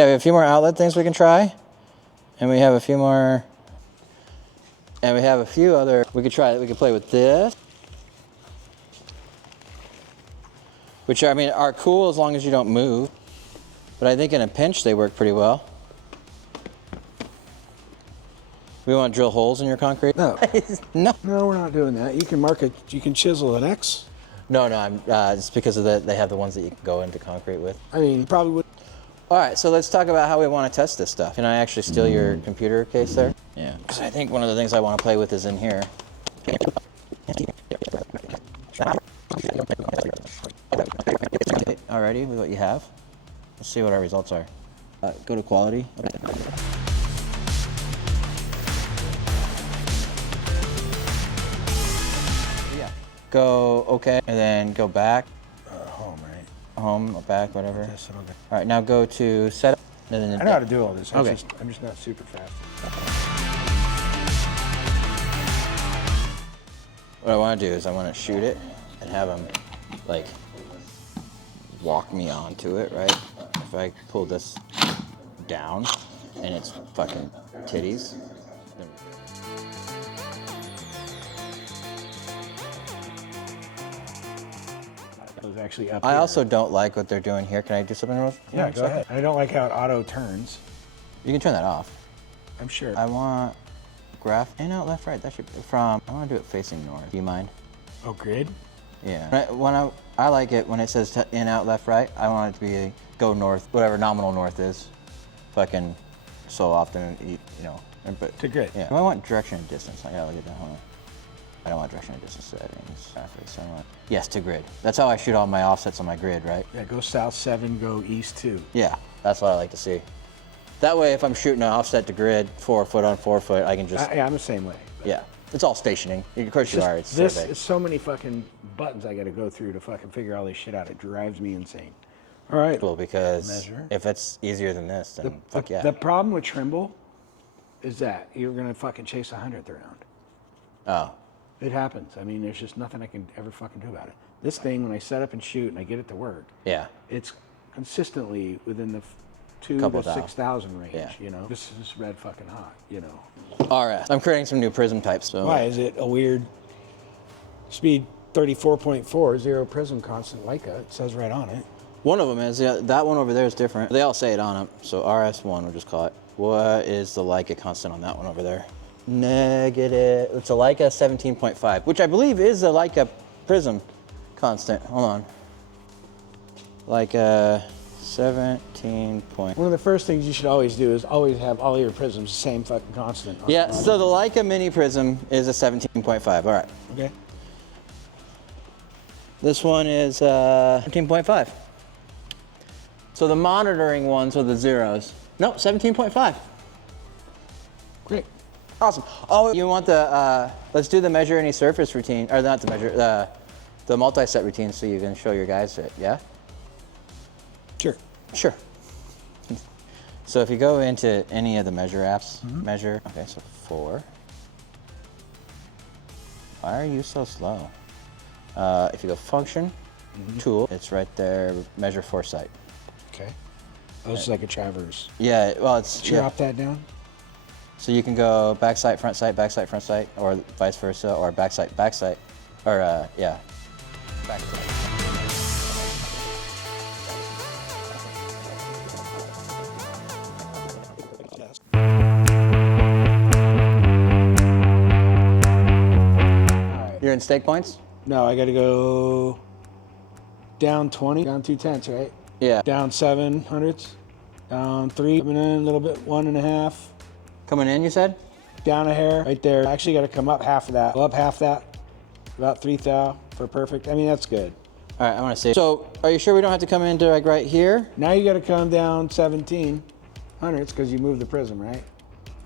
Yeah, we have a few more outlet things we can try. And we have a few more, and we have a few other, we could play with this. Which, I mean, are cool as long as you don't move. But I think in a pinch they work pretty well. We want to drill holes in your concrete? No. No. No, we're not doing that. You can mark it, you can chisel an X. No, it's because of they have the ones that you can go into concrete with. I mean, you probably would. All right, so let's talk about how we want to test this stuff. Can I actually steal your computer case there? Yeah, because I think one of the things I want to play with is in here. Alrighty, with what you have. Let's see what our results are. Go to quality. Yeah. Go okay, and then go back. Home, right? Home, or back, whatever. Okay. All right, now go to setup. And then I know how to do all this. Okay. I'm just not super fast. What I want to do is I want to shoot it and have them like walk me onto it, right? If I pull this down and it's fucking titties. Then It was actually up I here. also don't like what they're doing here. Can I do something real? Yeah, go ahead. I don't like how it auto turns. You can turn that off. I'm sure. I want graph in, out, left, right. That should be from. I want to do it facing north. Do you mind? Oh, grid? Yeah. I like it when it says in, out, left, right. I want it to be go north, whatever nominal north is. Fucking so often, you know. But To grid. yeah. I want direction and distance. I gotta look at that. Hold on. I don't want direction and distance settings. So I want, yes, to grid. That's how I shoot all my offsets on my grid, right? Yeah, go south 7, go east 2. Yeah, that's what I like to see. That way, if I'm shooting an offset to grid, 4 foot on 4 foot, I can just. Yeah, I'm the same way. Yeah, it's all stationing. Of course you are. It's This survey. is so many fucking buttons I got to go through to fucking figure all this shit out. It drives me insane. All right. Cool, because Measure. if it's easier than this, then fuck yeah. The problem with Trimble is that you're gonna fucking chase 100th around. Oh, It happens. I mean, there's just nothing I can ever fucking do about it. This thing, when I set up and shoot and I get it to work, yeah. it's consistently within the 2 Couple to thousand. 6,000 range. Yeah. You know, this is red fucking hot. You know. All right, I'm creating some new prism types. So. Why is it a weird speed 34.4 zero prism constant Leica? It says right on it. One of them is, yeah, that one over there is different. They all say it on them, so RS1, we'll just call it. What is the Leica constant on that one over there? Negative, it's a Leica 17.5, which I believe is a Leica prism constant. Hold on. Leica 17 point. One of the first things you should always do is always have all your prisms the same fucking constant. Yeah, so the Leica mini prism is a 17.5, all right. Okay. This one is 17.5. So the monitoring ones are the zeros. No, 17.5. Great. Awesome. Oh, you want the, let's do the measure any surface routine, or not the measure, the multi-set routine so you can show your guys it, yeah? Sure. Sure. So if you go into any of the measure apps, measure, okay, so 4. Why are you so slow? If you go function, tool, it's right there, measure foresight. Okay. Oh, it's like a traverse. Yeah, well, it's, Drop that down. So you can go back sight, front sight, or vice versa, or back sight, or yeah, back sight. You're in stake points? No, I got to go down 20, down 2/10, right? Yeah. Down 7/100, down 3, coming in a little bit, 1.5, Coming in, you said? down a hair, right there. Actually got to come up half of that, go up half that, about 3 thou for perfect. I mean, that's good. All right, I want to see. So, are you sure we don't have to come into like right here? Now you got to come down 17/100 because you moved the prism, right?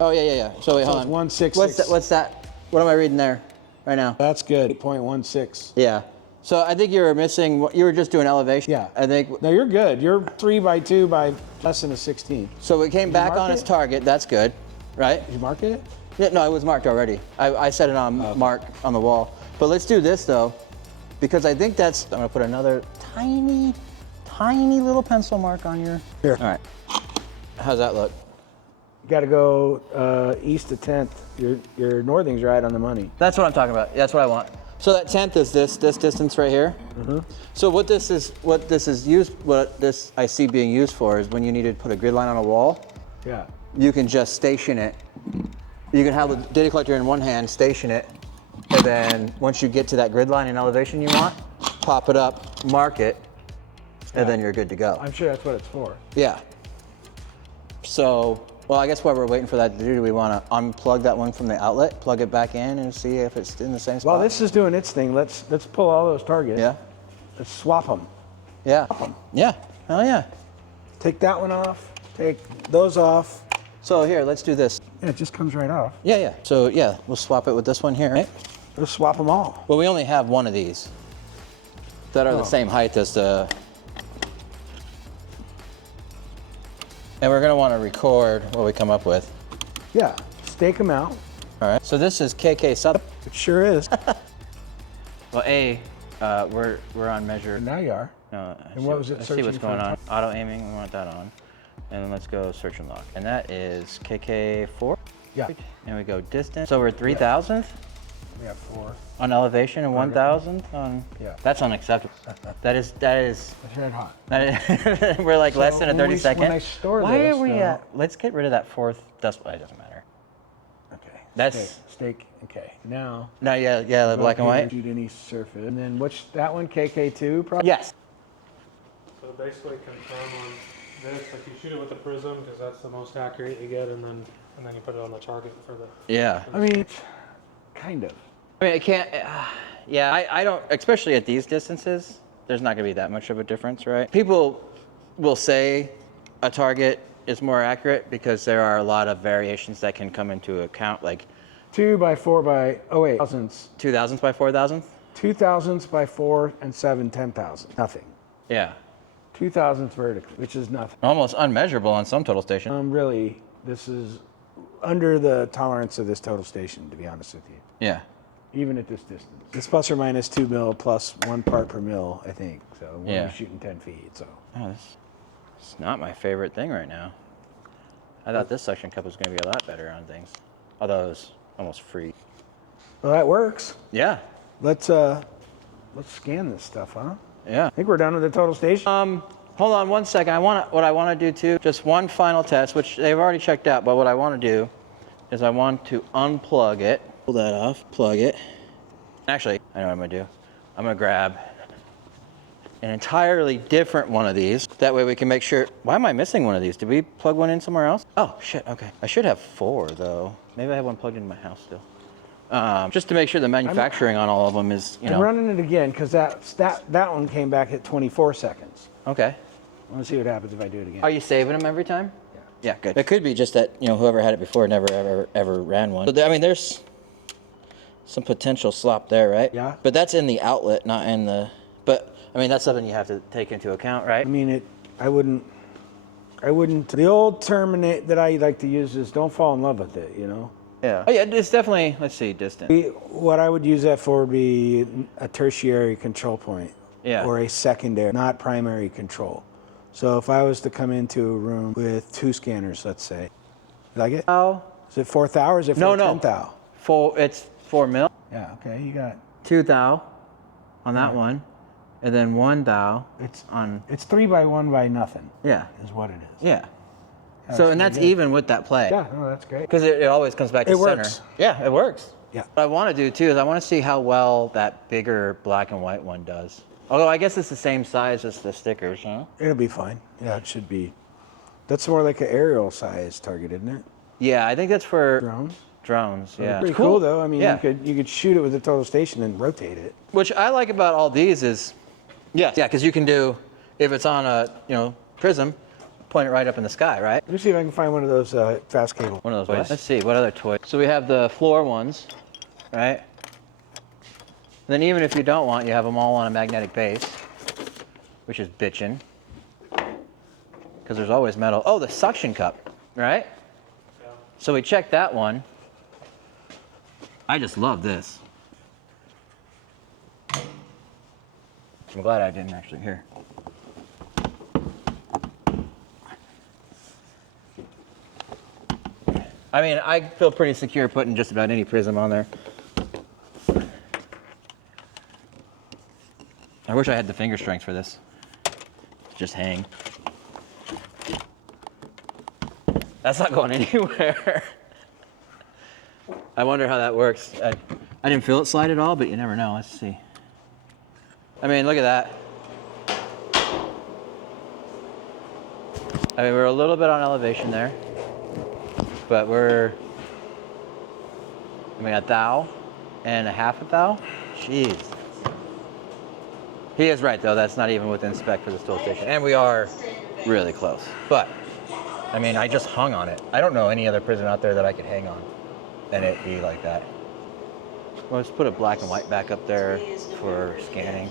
Oh yeah. So wait, So hold it's on. 166. What's that? What am I reading there right now? That's good. 8.16. Yeah. So I think you were missing. You were just doing elevation. Yeah. I think. No, you're good. You're 3x2 by less than a 16. So it came back mark on its it? target. That's good, right? Did you mark it? Yeah, no, it was marked already. I set it on mark on the wall. But let's do this though, because I think that's. I'm gonna put another tiny little pencil mark on your. Here. All right. How's that look? You got to go east to 10th. Your northing's right on the money. That's what I'm talking about. That's what I want. So that 10th is this distance right here. So what this I see being used for is when you need to put a grid line on a wall. Yeah. You can just station it. You can have the data collector in one hand, station it, and then once you get to that grid line and elevation you want, pop it up, mark it, and then you're good to go. I'm sure that's what it's for. Yeah. So, well, I guess while we're waiting for that to do we want to unplug that one from the outlet, plug it back in, and see if it's in the same spot? While this is doing its thing, let's pull all those targets. Yeah. Let's swap them. Yeah. Yeah. Hell yeah. Take that one off. Take those off. So here, let's do this. Yeah, it just comes right off. Yeah, yeah. So yeah, we'll swap it with this one here, right? Let's swap them all. Well, we only have one of these that are the same height as the. And we're gonna want to record what we come up with. Yeah, stake them out. All right. So this is KK sub. It sure is. Well, we're on measure. Now you are. And what was it Let's see searching what's going for? on. Auto aiming, we want that on. And then let's go search and lock. And that is KK4. Yeah. And we go distance. So we're 3,000th We have 4. on elevation and 1,000th on. Yeah. That's unacceptable. That is. It's red hot. We're like less So than a when 30-second. when I store Why this, are we though- at? Let's get rid of that 4th decimal. It doesn't matter. Okay. That's- stake. Okay. Now. No, yeah, the black and go here white. Shoot any surface. And then which that one? KK2 probably. Yes. So basically confirm on this, like you shoot it with the prism because that's the most accurate you get, and then you put it on the target for the. Yeah. I mean, kind of. I mean, it can't. Yeah, I don't. Especially at these distances, there's not going to be that much of a difference, right? People will say a target is more accurate because there are a lot of variations that can come into account, like 2 by 4 by 08 thousandths. 2,000ths by 4,000th. 2,000ths by 4 and 7 10,000. Nothing. Yeah. 2,000ths vertically, which is nothing. Almost unmeasurable on some total station. Really, this is under the tolerance of this total station, to be honest with you. Yeah. Even at this distance. It's plus or minus 2 mil plus 1 part per mil, I think. So when Yeah. you're shooting 10 feet, so. Oh, it's not my favorite thing right now. I thought this suction cup was going to be a lot better on things, although it was almost free. Well, that works. Yeah. Let's scan this stuff, huh? Yeah. I think we're done with the total station. Hold on one second. What I want to do too, just one final test, which they've already checked out, but what I want to do is I want to unplug it. Pull that off, plug it. Actually, I know what I'm going to do. I'm going to grab an entirely different one of these. That way we can make sure. Why am I missing one of these? Did we plug one in somewhere else? Oh, shit, okay. I should have 4 though. Maybe I have one plugged in my house still. Just to make sure the manufacturing on all of them is, I'm running it again because that one came back at 24 seconds. Okay. I want to see what happens if I do it again. Are you saving them every time? Yeah, good. It could be just that, whoever had it before never ever ran one. So, I mean, there's some potential slop there, right? Yeah. But that's in the outlet, not in the. But I mean, that's something you have to take into account, right? I mean, I wouldn't. The old term that I like to use is don't fall in love with it, Yeah. Oh yeah, it's definitely. Let's see, distant. What I would use that for would be a tertiary control point. Yeah. Or a secondary, not primary control. So if I was to come into a room with 2 scanners, let's say, like it? Thou? Is it 4 thou or is it 4 10 thou? It's 4 mil. Yeah. Okay. You got. 2 thou on that one, and then 1 thou. It's 3 by 1 by nothing. Yeah. Is what it is. Yeah. So and that's even with that play. Yeah. No, that's great. Because it always comes back to It center. works. Yeah, it works. Yeah. What I want to do too is I want to see how well that bigger black and white one does. Although I guess it's the same size as the stickers, huh? It'll be fine. Yeah, it should be. That's more like an aerial size target, isn't it? Yeah, I think that's for Drones. drones. Yeah. Pretty cool though. I mean, Yeah. you could shoot it with the total station and rotate it. Which I like about all these is, yeah, because you can do, if it's on a prism, point it right up in the sky, right? Let me see if I can find one of those fast cable. One of those toys. Let's see, what other toys? So we have the floor ones, right? And then even if you don't want, you have them all on a magnetic base, which is bitchin'. Because there's always metal. Oh, the suction cup, right? Yeah. So we checked that one. I just love this. I'm glad I didn't actually hear. I mean, I feel pretty secure putting just about any prism on there. I wish I had the finger strength for this. Just hang. That's not going anywhere. I wonder how that works. I didn't feel it slide at all, but you never know. Let's see. I mean, look at that. I mean, we're a little bit on elevation there, but we're, I mean, a thou and a half a thou. Jeez. He is right, though. That's not even within spec for the stool station. And we are really close. But, I mean, I just hung on it. I don't know any other prism out there that I could hang on and it be like that. Well, let's put a black and white back up there for scanning.